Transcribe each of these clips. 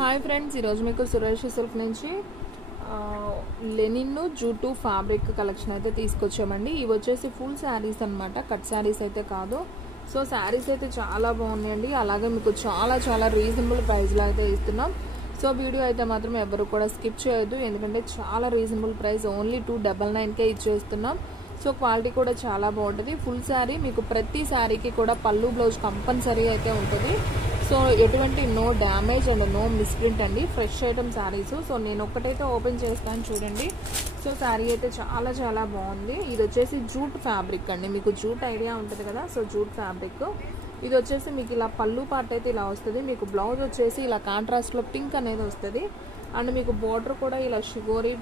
Hi friends, ఈరోజు మీకు Suresh silk నుంచి లెనిన్ జూటు ఫ్యాబ్రిక్ కలెక్షన్ అయితే తీసుకొచ్చామండి. ఇవి వచ్చేసి ఫుల్ శారీస్ అనమాట, కట్ శారీస్ అయితే కాదు. సో శారీస్ అయితే చాలా బాగున్నాయండి. అలాగే మీకు చాలా చాలా రీజనబుల్ ప్రైస్లో అయితే ఇస్తున్నాం. సో వీడియో అయితే మాత్రం ఎవరు కూడా స్కిప్ చేయొద్దు, ఎందుకంటే చాలా రీజనబుల్ ప్రైస్, ఓన్లీ 299కే ఇచ్చేస్తున్నాం. సో క్వాలిటీ కూడా చాలా బాగుంటుంది. ఫుల్ శారీ మీకు ప్రతి శారీకి కూడా పళ్ళు బ్లౌజ్ కంపల్సరీ అయితే ఉంటుంది. సో ఎటువంటి no damage and no misprint అండి, ఫ్రెష్ ఐటమ్ శారీస్. సో నేను ఒక్కటైతే ఓపెన్ చేస్తాను చూడండి. సో శారీ అయితే చాలా చాలా బాగుంది. ఇది వచ్చేసి జూట్ ఫ్యాబ్రిక్ అండి, మీకు జూట్ ఐడియా ఉంటుంది కదా. సో జూట్ ఫ్యాబ్రిక్ ఇది వచ్చేసి మీకు ఇలా పళ్ళు పార్ట్ అయితే ఇలా వస్తుంది. మీకు బ్లౌజ్ వచ్చేసి ఇలా కాంట్రాస్ట్లో పింక్ అనేది వస్తుంది. అండ్ మీకు బోర్డర్ కూడా ఇలా షిగోరీ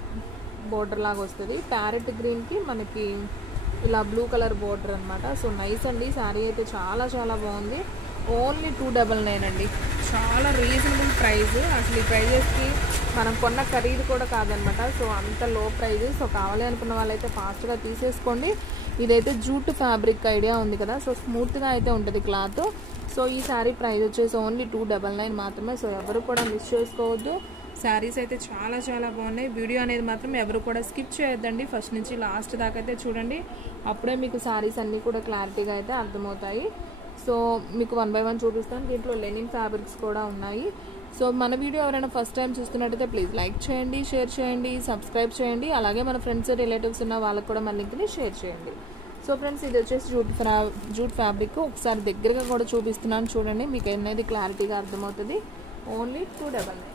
బోర్డర్ లాగా వస్తుంది. ప్యారెట్ గ్రీన్కి మనకి ఇలా బ్లూ కలర్ బోర్డర్ అనమాట. సో నైస్ అండి, శారీ అయితే చాలా చాలా బాగుంది. ఓన్లీ 299 అండి, చాలా రీజనబుల్ ప్రైస్. అసలు ఈ ప్రైజెస్కి మనం కొన్న ఖరీదు కూడా కాదనమాట. సో అంత లో ప్రైజ్. సో కావాలి అనుకున్న వాళ్ళైతే ఫాస్ట్గా తీసేసుకోండి. ఇదైతే జూట్ ఫ్యాబ్రిక్ ఐడియా ఉంది కదా, సో స్మూత్గా అయితే ఉంటుంది క్లాత్. సో ఈ శారీ ప్రైస్ వచ్చేసి ఓన్లీ 299 మాత్రమే. సో ఎవరు కూడా మిస్ చేసుకోవద్దు. శారీస్ అయితే చాలా చాలా బాగున్నాయి. వీడియో అనేది మాత్రం ఎవరు కూడా స్కిప్ చేయొద్దండి, ఫస్ట్ నుంచి లాస్ట్ దాకా అయితే చూడండి. అప్పుడే మీకు శారీస్ అన్నీ కూడా క్లారిటీగా అయితే అర్థమవుతాయి. సో మీకు 1 by 1 చూపిస్తాను. దీంట్లో లెనిన్ ఫ్యాబ్రిక్స్ కూడా ఉన్నాయి. సో మన వీడియో ఎవరైనా ఫస్ట్ టైం చూస్తున్నట్టయితే ప్లీజ్ లైక్ చేయండి, షేర్ చేయండి, సబ్స్క్రైబ్ చేయండి. అలాగే మన ఫ్రెండ్స్ రిలేటివ్స్ ఉన్న వాళ్ళకి కూడా మన లింక్ని షేర్ చేయండి. సో ఫ్రెండ్స్, ఇది వచ్చేసి జూట్ ఫ్యాబ్రిక్. ఒకసారి దగ్గరగా కూడా చూపిస్తున్నాను చూడండి, మీకు అనేది క్లారిటీగా అర్థమవుతుంది. ఓన్లీ 299.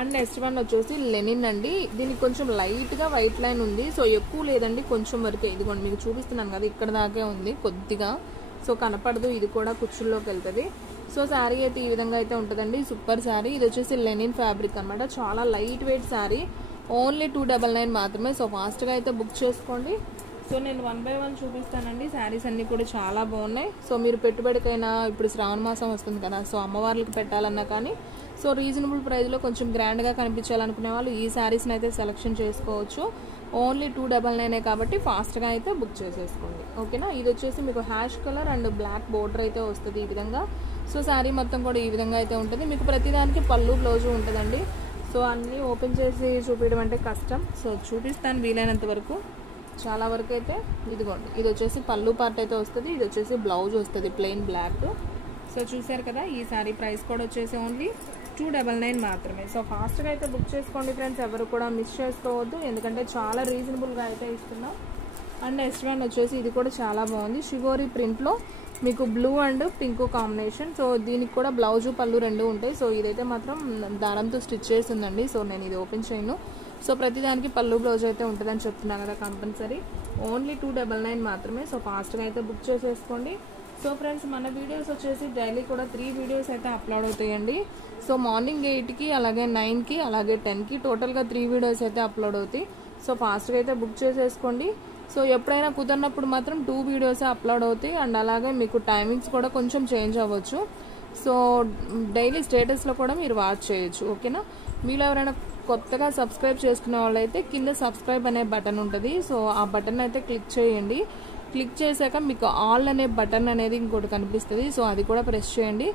అండ్ నెక్స్ట్ వన్ వచ్చేసి లెనిన్ అండి. దీనికి కొంచెం లైట్గా వైట్ లైన్ ఉంది. సో ఎక్కువ లేదండి, కొంచెం వరకే. ఇదిగోండి మీకు చూపిస్తున్నాను కదా, ఇక్కడ దాకే ఉంది కొద్దిగా. సో కనపడదు, ఇది కూడా కుచ్చుల్లోకి వెళ్తుంది. సో శారీ అయితే ఈ విధంగా అయితే ఉంటుందండి. సూపర్ శారీ. ఇది వచ్చేసి లెనిన్ ఫ్యాబ్రిక్ అనమాట, చాలా లైట్ వెయిట్ శారీ. ఓన్లీ 299 మాత్రమే. సో ఫాస్ట్గా అయితే బుక్ చేసుకోండి. సో నేను 1 by 1 చూపిస్తానండి. శారీస్ అన్నీ కూడా చాలా బాగున్నాయి. సో మీరు పెట్టుబడికైనా, ఇప్పుడు శ్రావణ మాసం వస్తుంది కదా, సో అమ్మవార్లకు పెట్టాలన్నా కానీ సో రీజనబుల్ ప్రైస్లో కొంచెం గ్రాండ్గా కనిపించాలనుకునే వాళ్ళు ఈ శారీస్ని అయితే సెలెక్షన్ చేసుకోవచ్చు. ఓన్లీ 299 కాబట్టి ఫాస్ట్గా అయితే బుక్ చేసేసుకోండి, ఓకేనా. ఇది వచ్చేసి మీకు hash colour and black border అయితే వస్తుంది ఈ విధంగా. సో శారీ మొత్తం కూడా ఈ విధంగా అయితే ఉంటుంది. మీకు ప్రతిదానికి పళ్ళు బ్లౌజు ఉంటుందండి. సో అన్నీ ఓపెన్ చేసి చూపించడం అంటే కష్టం. సో చూపిస్తాను వీలైనంత వరకు. చాలా వరకు అయితే ఇదిగోండి, ఇది వచ్చేసి పళ్ళు పార్ట్ అయితే వస్తుంది. ఇది వచ్చేసి బ్లౌజ్ వస్తుంది ప్లెయిన్ బ్లాక్. సో చూసారు కదా, ఈ శారీ ప్రైస్ కూడా వచ్చేసి ఓన్లీ 299 మాత్రమే. సో ఫాస్ట్గా అయితే బుక్ చేసుకోండి ఫ్రెండ్స్, ఎవరు కూడా మిస్ చేసుకోవద్దు, ఎందుకంటే చాలా రీజనబుల్గా అయితే ఇస్తున్నాం. అండ్ నెక్స్ట్ వన్ వచ్చేసి ఇది కూడా చాలా బాగుంది. షిగోరీ ప్రింట్లో మీకు blue and pink combination. So దీనికి కూడా బ్లౌజు పళ్ళు రెండు ఉంటాయి. సో ఇదైతే మాత్రం దారంతో స్టిచ్ చేసి ఉందండి. సో నేను ఇది ఓపెన్ చేయను. సో ప్రతిదానికి పళ్ళు బ్లౌజ్ అయితే ఉంటుందని చెప్తున్నాను కదా కంపల్సరీ. ఓన్లీ 299 మాత్రమే. సో ఫాస్ట్గా అయితే బుక్ చేసేసుకోండి. సో ఫ్రెండ్స్, మన వీడియోస్ వచ్చేసి డైలీ కూడా 3 వీడియోస్ అయితే అప్లోడ్ అవుతాయండి. సో మార్నింగ్ 8కి, అలాగే 9కి, అలాగే 10కి, టోటల్గా 3 వీడియోస్ అయితే అప్లోడ్ అవుతాయి. సో ఫాస్ట్గా అయితే బుక్ చేసేసుకోండి. సో ఎప్పుడైనా కుదిరినప్పుడు మాత్రం 2 వీడియోసే అప్లోడ్ అవుతాయి. అండ్ అలాగే మీకు టైమింగ్స్ కూడా కొంచెం చేంజ్ అవ్వచ్చు. సో డైలీ స్టేటస్లో కూడా మీరు వాచ్ చేయొచ్చు, ఓకేనా. మీరు ఎవరైనా కొత్తగా సబ్స్క్రైబ్ చేసుకునే వాళ్ళైతే కింద సబ్స్క్రైబ్ అనే బటన్ ఉంటుంది. సో ఆ బటన్ అయితే క్లిక్ చేయండి. క్లిక్ చేశాక మీకు ఆల్ అనే బటన్ అనేది ఇంకోటి కనిపిస్తుంది. సో అది కూడా ప్రెస్ చేయండి.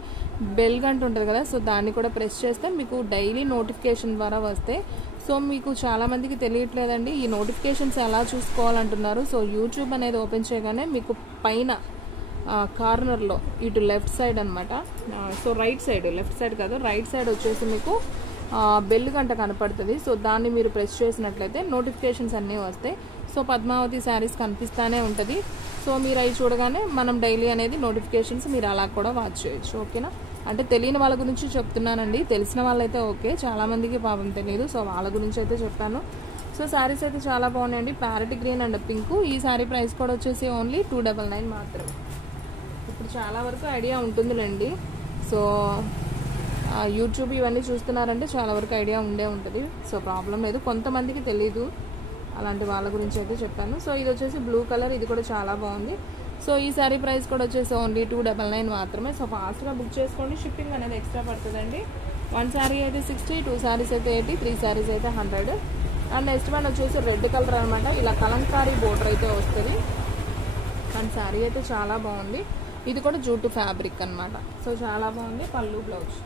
బెల్ గంట ఉంటుంది కదా, సో దాన్ని కూడా ప్రెస్ చేస్తే మీకు డైలీ నోటిఫికేషన్ ద్వారా వస్తాయి. సో మీకు చాలామందికి తెలియట్లేదండి, ఈ నోటిఫికేషన్స్ ఎలా చూసుకోవాలంటున్నారు. సో యూట్యూబ్ అనేది ఓపెన్ చేయగానే మీకు పైన కార్నర్లో ఇటు లెఫ్ట్ సైడ్ అనమాట, so right side, left side కాదు రైట్ సైడ్ వచ్చేసి మీకు బెల్ గంట కనపడుతుంది. సో దాన్ని మీరు ప్రెస్ చేసినట్లయితే నోటిఫికేషన్స్ అన్నీ వస్తాయి. సో పద్మావతి శారీస్ కనిపిస్తూనే ఉంటుంది. సో మీరు అవి చూడగానే మనం డైలీ అనేది నోటిఫికేషన్స్ మీరు అలా కూడా వాచ్ చేయొచ్చు, ఓకేనా. అంటే తెలియని వాళ్ళ గురించి చెప్తున్నానండి, తెలిసిన వాళ్ళైతే ఓకే, చాలామందికి పాపం తెలియదు. సో వాళ్ళ గురించి అయితే చెప్పాను. సో శారీస్ అయితే చాలా బాగున్నాయండి. Parrot green and pink. ఈ శారీ ప్రైస్ కూడా వచ్చేసి ఓన్లీ 299 మాత్రమే. ఇప్పుడు చాలా వరకు ఐడియా ఉంటుందిలేండి. సో యూట్యూబ్ ఇవన్నీ చూస్తున్నారంటే చాలా వరకు ఐడియా ఉంటుంది. సో ప్రాబ్లం లేదు, కొంతమందికి తెలీదు, అలాంటి వాళ్ళ గురించి అయితే చెప్పాను. సో ఇది వచ్చేసి బ్లూ కలర్, ఇది కూడా చాలా బాగుంది. సో ఈ శారీ ప్రైస్ కూడా వచ్చేసి ఓన్లీ 299 మాత్రమే. సో ఫాస్ట్గా బుక్ చేసుకోండి. షిప్పింగ్ అనేది ఎక్స్ట్రా పడుతుందండి. 1 శారీ అయితే 60, 2 శారీస్ అయితే 80, 3 శారీస్ అయితే 100. అండ్ నెక్స్ట్ వన్ వచ్చేసి రెడ్ కలర్ అనమాట, ఇలా కలంకారీ బోర్డర్ అయితే వస్తుంది. అండ్ శారీ అయితే చాలా బాగుంది. ఇది కూడా జూటు ఫ్యాబ్రిక్ అనమాట. సో చాలా బాగుంది. పళ్ళు బ్లౌజ్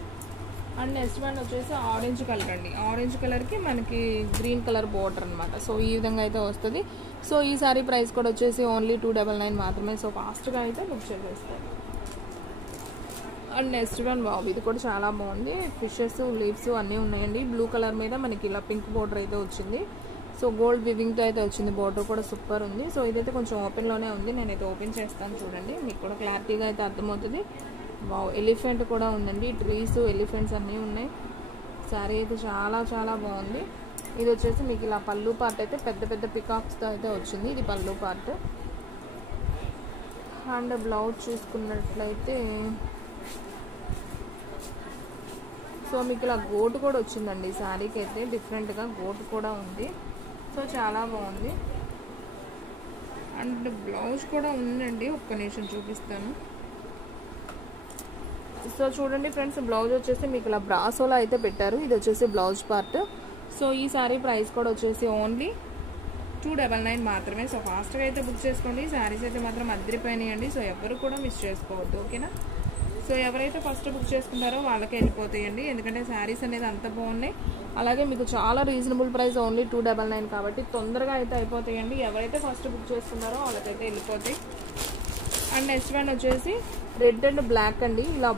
అండ్ నెక్స్ట్ వన్ వచ్చేసి ఆరెంజ్ కలర్ అండి. ఆరెంజ్ కలర్కి మనకి గ్రీన్ కలర్ బోర్డర్ అనమాట. సో ఈ విధంగా అయితే వస్తుంది. సో ఈ సారీ ప్రైస్ కూడా వచ్చేసి ఓన్లీ 299 మాత్రమే. సో ఫాస్ట్గా అయితే బుక్ చేసేస్తాను. అండ్ నెక్స్ట్ వన్ బాబు, ఇది కూడా చాలా బాగుంది. ఫిషెస్ లీవ్స్ అన్నీ ఉన్నాయండి. బ్లూ కలర్ మీద మనకి ఇలా పింక్ బోర్డర్ అయితే వచ్చింది. సో గోల్డ్ వివింగ్తో అయితే వచ్చింది. బోర్డర్ కూడా సూపర్ ఉంది. సో ఇదైతే కొంచెం ఓపెన్లోనే ఉంది. నేనైతే ఓపెన్ చేస్తాను చూడండి, మీకు కూడా క్లారిటీగా అయితే అర్థమవుతుంది. వావ్, ఎలిఫెంట్ కూడా ఉందండి. ట్రీస్, ఎలిఫెంట్స్ అన్నీ ఉన్నాయి. శారీ అయితే చాలా చాలా బాగుంది. ఇది వచ్చేసి మీకు ఇలా పళ్ళు పార్ట్ అయితే పెద్ద పెద్ద పికాక్స్తో అయితే వచ్చింది. ఇది పళ్ళు పార్ట్. అండ్ బ్లౌజ్ చూసుకున్నట్లయితే సో మీకు ఇలా గోటు కూడా వచ్చిందండి. శారీకి అయితే డిఫరెంట్గా గోటు కూడా ఉంది. సో చాలా బాగుంది. అండ్ బ్లౌజ్ కూడా ఉందండి, ఒక్క నిమిషం చూపిస్తాను. సో చూడండి ఫ్రెండ్స్, బ్లౌజ్ వచ్చేసి మీకు ఇలా బ్రాసోలా అయితే పెట్టారు. ఇది వచ్చేసి బ్లౌజ్ పార్ట్. సో ఈ శారీ ప్రైస్ కూడా వచ్చేసి ఓన్లీ 299 మాత్రమే. సో ఫాస్ట్గా అయితే బుక్ చేసుకోండి. శారీస్ అయితే మాత్రం అదిరిపోయినాయండి. సో ఎవరు కూడా మిస్ చేసుకోవద్దు, ఓకేనా. సో ఎవరైతే ఫస్ట్ బుక్ చేసుకుంటారో వాళ్ళకే వెళ్ళిపోతాయండి, ఎందుకంటే శారీస్ అనేది అంత బాగున్నాయి. అలాగే మీకు చాలా రీజనబుల్ ప్రైస్, ఓన్లీ 299 కాబట్టి తొందరగా అయితే అయిపోతాయండి. ఎవరైతే ఫస్ట్ బుక్ చేసుకుంటారో వాళ్ళకైతే వెళ్ళిపోతాయి. అండ్ నెక్స్ట్ వన్ వచ్చేసి రెడ్ అండ్ బ్లాక్ అండి. ఇలా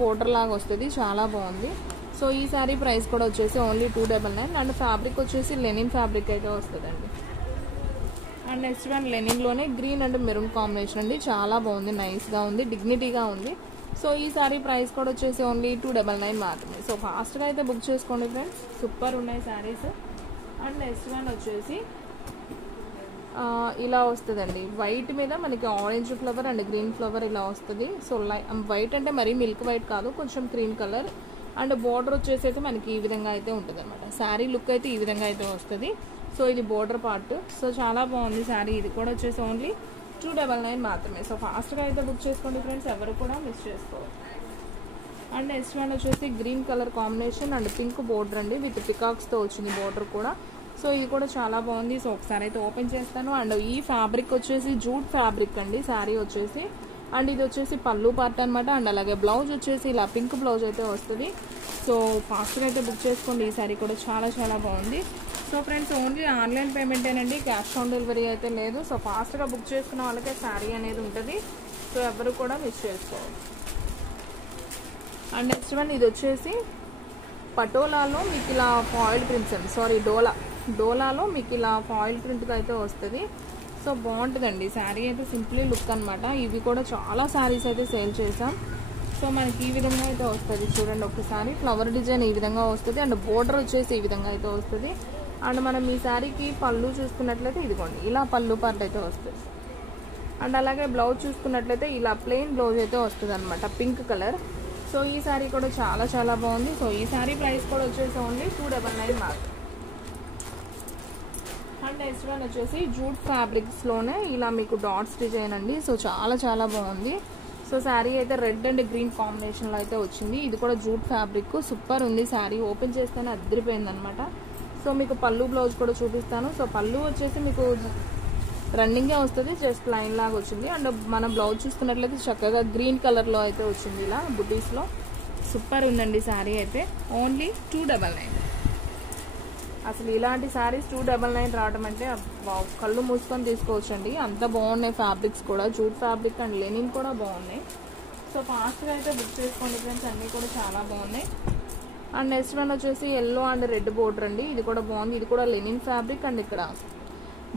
బోర్డర్ లాగా వస్తుంది, చాలా బాగుంది. సో ఈ సారీ ప్రైస్ కూడా వచ్చేసి ఓన్లీ 299. అండ్ ఫ్యాబ్రిక్ వచ్చేసి లెనిన్ ఫ్యాబ్రిక్ అయితే వస్తుందండి. అండ్ నెక్స్ట్ వన్ లెనిన్లోనే గ్రీన్ అండ్ మెరూన్ కాంబినేషన్ అండి. చాలా బాగుంది, నైస్గా ఉంది, డిగ్నిటీగా ఉంది. సో ఈ సారీ ప్రైస్ కూడా వచ్చేసి ఓన్లీ 299 మాత్రమే. సో ఫాస్ట్గా అయితే బుక్ చేసుకోండి ఫ్రెండ్స్, సూపర్ ఉన్నాయి శారీస్. అండ్ నెక్స్ట్ వన్ వచ్చేసి ఇలా వస్తుందండి. వైట్ మీద మనకి orange flower and green flower ఇలా వస్తుంది. సో వైట్ అంటే మరీ మిల్క్ వైట్ కాదు, కొంచెం క్రీమ్ కలర్. అండ్ బోర్డర్ వచ్చేసి అయితే మనకి ఈ విధంగా అయితే ఉంటుంది అనమాట. శారీ లుక్ అయితే ఈ విధంగా అయితే వస్తుంది. సో ఇది బోర్డర్ పార్ట్. సో చాలా బాగుంది శారీ. ఇది కూడా వచ్చేసి ఓన్లీ 299 మాత్రమే. సో ఫాస్ట్గా అయితే బుక్ చేసుకోండి ఫ్రెండ్స్, ఎవరు కూడా మిస్ చేసుకోవాలి. అండ్ నెక్స్ట్ వన్ వచ్చేసి green colour combination and pink border అండి, విత్ పికాక్స్తో వచ్చింది బోర్డర్ కూడా. సో ఇది కూడా చాలా బాగుంది. సో ఒకసారి అయితే ఓపెన్ చేస్తాను. అండ్ ఈ ఫ్యాబ్రిక్ వచ్చేసి జూట్ ఫ్యాబ్రిక్ అండి శారీ వచ్చేసి. అండ్ ఇది వచ్చేసి పళ్ళు పార్ట్ అనమాట. అండ్ అలాగే బ్లౌజ్ వచ్చేసి ఇలా పింక్ బ్లౌజ్ అయితే వస్తుంది. సో ఫాస్ట్గా అయితే బుక్ చేసుకోండి. ఈ శారీ కూడా చాలా చాలా బాగుంది. సో ఫ్రెండ్స్, ఓన్లీ ఆన్లైన్ పేమెంటేనండి, క్యాష్ ఆన్ డెలివరీ అయితే లేదు. సో ఫాస్ట్గా బుక్ చేసుకున్న వాళ్ళకే శారీ అనేది ఉంటుంది. సో ఎవరు కూడా మిస్ చేసుకోవాలి. అండ్ నెక్స్ట్ వన్ ఇది వచ్చేసి పటోలాలో మీకు ఇలా ఫాయిల్ ప్రింట్స్ అండి, సారీ డోలాలో మీకు ఇలా ఫాయిల్ ప్రింట్గా అయితే వస్తుంది. సో బాగుంటుందండి శారీ అయితే, సింప్లీ లుక్ అనమాట. ఇవి కూడా చాలా శారీస్ అయితే సేల్ చేసాం. సో మనకి ఈ విధంగా అయితే వస్తుంది చూడండి. ఒకసారి ఫ్లవర్ డిజైన్ ఈ విధంగా వస్తుంది. అండ్ బోర్డర్ వచ్చేసి ఈ విధంగా అయితే వస్తుంది. అండ్ మనం ఈ శారీకి పళ్ళు చూసుకున్నట్లయితే ఇదిగోండి ఇలా పళ్ళు పార్ట్ అయితే వస్తుంది. అండ్ అలాగే బ్లౌజ్ చూసుకున్నట్లయితే ఇలా ప్లెయిన్ బ్లౌజ్ అయితే వస్తుంది అనమాట, పింక్ కలర్. సో ఈ శారీ కూడా చాలా చాలా బాగుంది. సో ఈ శారీ ప్రైస్ కూడా వచ్చేసి ఓన్లీ 299 మాత్రం. అండ్ నెక్స్ట్ వన్ వచ్చేసి జూట్ ఫ్యాబ్రిక్స్లోనే ఇలా మీకు డాట్స్ డిజైన్ అండి. సో చాలా చాలా బాగుంది. సో శారీ అయితే రెడ్ అండ్ గ్రీన్ కాంబినేషన్లో అయితే వచ్చింది. ఇది కూడా జూట్ ఫ్యాబ్రిక్, సూపర్ ఉంది శారీ. ఓపెన్ చేస్తేనే అదిరిపోయింది అనమాట. సో మీకు పళ్ళు బ్లౌజ్ కూడా చూపిస్తాను. సో పళ్ళు వచ్చేసి మీకు రన్నింగే వస్తుంది, జస్ట్ లైన్ లాగా వచ్చింది. అండ్ మన బ్లౌజ్ చూసుకున్నట్లయితే చక్కగా గ్రీన్ కలర్లో అయితే వచ్చింది ఇలా బుటీస్లో. సూపర్ ఉందండి శారీ అయితే. ఓన్లీ 299. అసలు ఇలాంటి శారీస్ 299 రావడం అంటే కళ్ళు మూసుకొని తీసుకోవచ్చండి, అంత బాగున్నాయి. ఫ్యాబ్రిక్స్ కూడా జూట్ ఫ్యాబ్రిక్ అండ్ లెనిన్ కూడా బాగున్నాయి. సో ఫాస్ట్గా అయితే బుక్ చేసుకోండి ఫ్రెండ్స్, అన్నీ కూడా చాలా బాగున్నాయి. అండ్ నెక్స్ట్ వన్ వచ్చేసి ఎల్లో అండ్ రెడ్ బోర్డర్ అండి. ఇది కూడా బాగుంది. ఇది కూడా లెనిన్ ఫ్యాబ్రిక్. అండ్ ఇక్కడ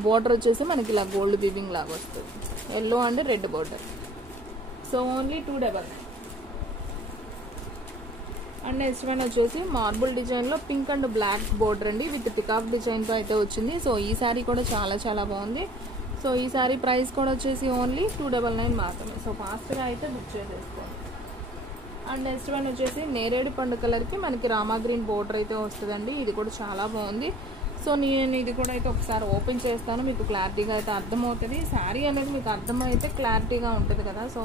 బోర్డర్ వచ్చేసి మనకి ఇలా గోల్డ్ వీవింగ్ లాగా వస్తుంది, yellow and red border. So only 299. And next one వచ్చేసి మార్బుల్ డిజైన్లో పింక్ అండ్ బ్లాక్ బోర్డర్ అండి, విత్ పికాక్ డిజైన్తో అయితే వచ్చింది. సో ఈ శారీ కూడా చాలా చాలా బాగుంది. సో ఈ శారీ ప్రైస్ కూడా వచ్చేసి ఓన్లీ 299 మాత్రమే. సో ఫాస్ట్గా అయితే బుక్ చేసేసుకోండి. అండ్ నెక్స్ట్ వన్ వచ్చేసి నేరేడు పండు కలర్కి మనకి రామా గ్రీన్ బోర్డర్ అయితే వస్తుందండి. ఇది కూడా చాలా బాగుంది. సో నేను ఇది కూడా అయితే ఒకసారి ఓపెన్ చేస్తాను, మీకు క్లారిటీగా అయితే అర్థమవుతుంది. శారీ అనేది మీకు అర్థమైతే క్లారిటీగా ఉంటుంది కదా. సో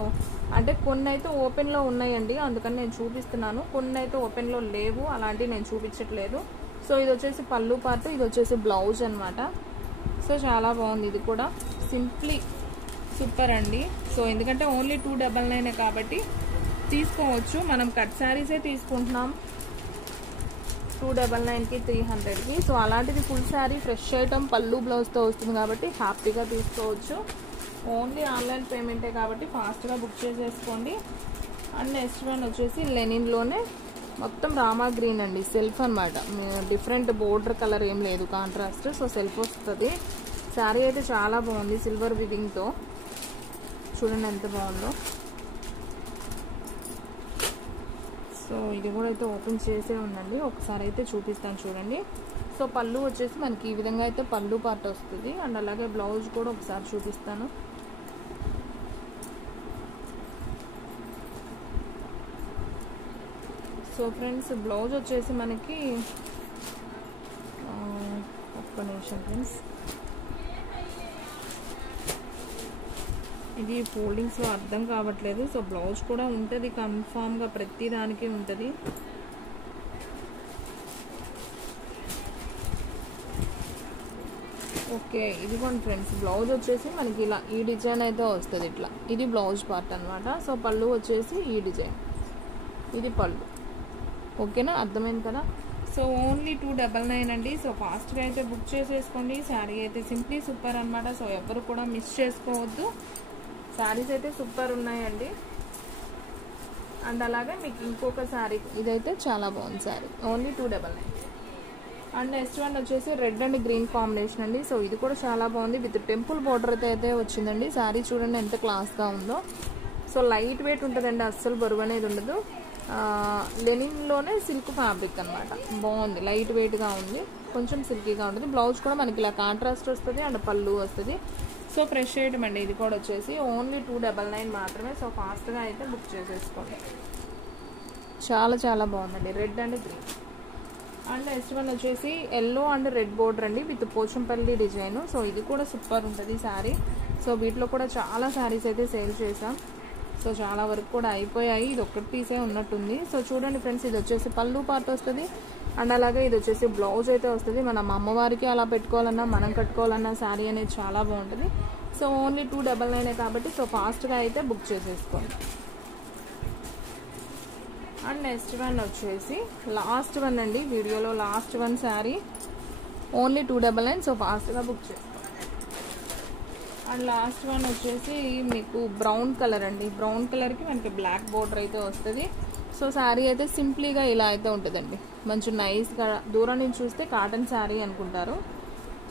అంటే కొన్ని అయితే ఓపెన్లో ఉన్నాయండి, అందుకని నేను చూపిస్తున్నాను. కొన్ని అయితే ఓపెన్లో లేవు, అలాంటివి నేను చూపించట్లేదు. సో ఇది వచ్చేసి పళ్ళు పార్ట్, ఇది వచ్చేసి బ్లౌజ్ అనమాట. సో చాలా బాగుంది. ఇది కూడా సింప్లీ సూపర్ అండి. సో ఎందుకంటే ఓన్లీ 299 కాబట్టి తీసుకోవచ్చు. మనం కట్ శారీసే తీసుకుంటున్నాం. 299కి 300కి. సో అలాంటిది ఫుల్ శారీ ఫ్రెష్ ఐటమ్ పళ్ళు బ్లౌజ్తో వస్తుంది కాబట్టి హ్యాపీగా తీసుకోవచ్చు. ఓన్లీ ఆన్లైన్ పేమెంటే కాబట్టి ఫాస్ట్గా బుక్ చేసేసుకోండి. అండ్ నెక్స్ట్ వన్ వచ్చేసి లెనిన్లోనే మొత్తం రామా గ్రీన్ అండి, సెల్ఫ్ అనమాట. డిఫరెంట్ బోర్డర్ కలర్ ఏం లేదు, కాంట్రాస్ట్. సో సెల్ఫ్ వస్తుంది. శారీ అయితే చాలా బాగుంది సిల్వర్ వివింగ్తో. చూడండి ఎంత బాగుందో. సో ఇది కూడా అయితే ఓపెన్ చేసే ఉందండి, ఒకసారి అయితే చూపిస్తాను చూడండి. సో పళ్ళు వచ్చేసి మనకి ఈ విధంగా అయితే పళ్ళు పార్ట్ వస్తుంది. అండ్ అలాగే బ్లౌజ్ కూడా ఒకసారి చూపిస్తాను. సో ఫ్రెండ్స్ బ్లౌజ్ వచ్చేసి మనకి ఒక్క నిమిషం ఫ్రెండ్స్, ఇది ఫోల్డింగ్స్లో అర్థం కావట్లేదు. సో బ్లౌజ్ కూడా ఉంటుంది కన్ఫామ్గా, ప్రతి దానికి ఉంటుంది. ఓకే ఇదిగోండి ఫ్రెండ్స్, బ్లౌజ్ వచ్చేసి మనకి ఇలా ఈ డిజైన్ అయితే వస్తుంది ఇట్లా. ఇది బ్లౌజ్ పార్ట్ అనమాట. సో పళ్ళు వచ్చేసి ఈ డిజైన్, ఇది పళ్ళు. ఓకేనా, అర్థమైంది కదా. సో ఓన్లీ 299 అండి. సో ఫాస్ట్గా అయితే బుక్ చేసేసుకోండి. శారీ అయితే సింప్లీ సూపర్ అనమాట. సో ఎవరు కూడా మిస్ చేసుకోవద్దు. శారీస్ అయితే సూపర్ ఉన్నాయండి. అండ్ అలాగే మీకు ఇంకొక శారీ, ఇదైతే చాలా బాగుంది sari, only 299. And next one వచ్చేసి రెడ్ అండ్ గ్రీన్ కాంబినేషన్ అండి. సో ఇది కూడా చాలా బాగుంది, విత్ టెంపుల్ బార్డర్ అయితే వచ్చిందండి. శారీ చూడండి ఎంత క్లాస్గా ఉందో. సో లైట్ వెయిట్ ఉంటుందండి, అస్సలు బరువు అనేది ఉండదు. లెనిన్లోనే సిల్క్ ఫ్యాబ్రిక్ అనమాట. బాగుంది, లైట్ వెయిట్గా ఉంది, కొంచెం సిల్కీగా ఉంటుంది. బ్లౌజ్ కూడా మనకి ఇలా కాంట్రాస్ట్ వస్తుంది అండ్ పళ్ళు వస్తుంది. సో ఫ్రెష్ ఐటమ్ అండి ఇది కూడా వచ్చేసి ఓన్లీ 299 మాత్రమే. సో ఫాస్ట్గా అయితే బుక్ చేసేసుకోండి. చాలా చాలా బాగుందండి, red and green. And next one వచ్చేసి ఎల్లో అండ్ రెడ్ బోర్డర్ అండి, విత్ పోచంపల్లి డిజైన్. సో ఇది కూడా సూపర్ ఉంటుంది శారీ. సో వీటిలో కూడా చాలా శారీస్ అయితే సేల్ చేసాం. సో చాలా వరకు కూడా అయిపోయాయి, ఇది ఒక్కటి పీసే ఉన్నట్టుంది. సో చూడండి ఫ్రెండ్స్, ఇది వచ్చేసి పళ్ళు పార్ట్ వస్తుంది. అండ్ అలాగే ఇది వచ్చేసి బ్లౌజ్ అయితే వస్తుంది. మనం అమ్మవారికి అలా పెట్టుకోవాలన్నా మనం కట్టుకోవాలన్నా శారీ అనేది చాలా బాగుంటుంది. సో ఓన్లీ 299 కాబట్టి సో ఫాస్ట్గా అయితే బుక్ చేసేసుకోండి. అండ్ నెక్స్ట్ వన్ వచ్చేసి లాస్ట్ వన్ అండి, వీడియోలో last one sari, only 299. So ఫాస్ట్గా బుక్ చేసుకోండి. అండ్ లాస్ట్ వన్ వచ్చేసి మీకు బ్రౌన్ కలర్ అండి. బ్రౌన్ కలర్కి మనకి బ్లాక్ బోర్డర్ అయితే వస్తుంది. సో శారీ అయితే సింప్లీగా ఇలా అయితే ఉంటుందండి, మంచి నైస్గా. దూరం నుంచి చూస్తే కాటన్ శారీ అనుకుంటారు.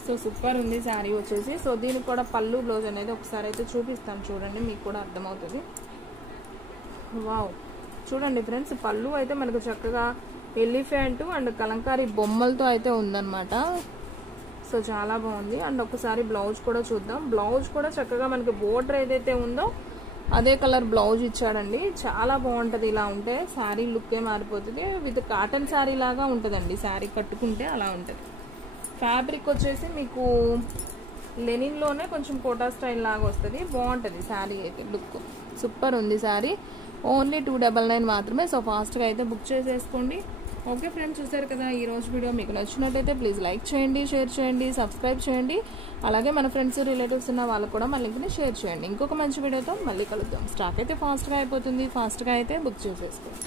సో సూపర్ ఉంది శారీ వచ్చేసి. సో దీనికి కూడా పళ్ళు బ్లౌజ్ అనేది ఒకసారి అయితే చూపిస్తాను చూడండి, మీకు కూడా అర్థమవుతుంది. వావ్, చూడండి ఫ్రెండ్స్, పళ్ళు అయితే మనకు చక్కగా ఎలిఫెంట్ అండ్ కలంకారీ బొమ్మలతో అయితే ఉందన్నమాట. సో చాలా బాగుంది. అండ్ ఒకసారి బ్లౌజ్ కూడా చూద్దాం. బ్లౌజ్ కూడా చక్కగా మనకి బోర్డర్ ఏదైతే ఉందో అదే కలర్ బ్లౌజ్ ఇచ్చాడండి. చాలా బాగుంటుంది ఇలా ఉంటే, శారీ లుక్కే మారిపోతుంది. విత్ కాటన్ శారీ లాగా ఉంటుందండి, శారీ కట్టుకుంటే అలా ఉంటుంది. ఫ్యాబ్రిక్ వచ్చేసి మీకు లెనిన్లోనే కొంచెం కోటా స్టైల్ లాగా వస్తుంది, బాగుంటుంది శారీ అయితే. లుక్ సూపర్ ఉంది శారీ, ఓన్లీ 299 మాత్రమే. సో ఫాస్ట్గా అయితే బుక్ చేసేసుకోండి. ఓకే ఫ్రెండ్స్, చూసారు కదా ఈ రోజు వీడియో. మీకు నచ్చినట్టయితే ప్లీజ్ లైక్ చేయండి, షేర్ చేయండి, సబ్స్క్రైబ్ చేయండి. అలాగే మన ఫ్రెండ్స్ రిలేటివ్స్ ఉన్న వాళ్ళకు కూడా మన లింక్ని షేర్ చేయండి. ఇంకొక మంచి వీడియోతో మళ్ళీ కలుద్దాం. స్టాక్ అయితే ఫాస్ట్గా అయిపోతుంది, ఫాస్ట్గా అయితే బుక్ చేసేసుకోండి.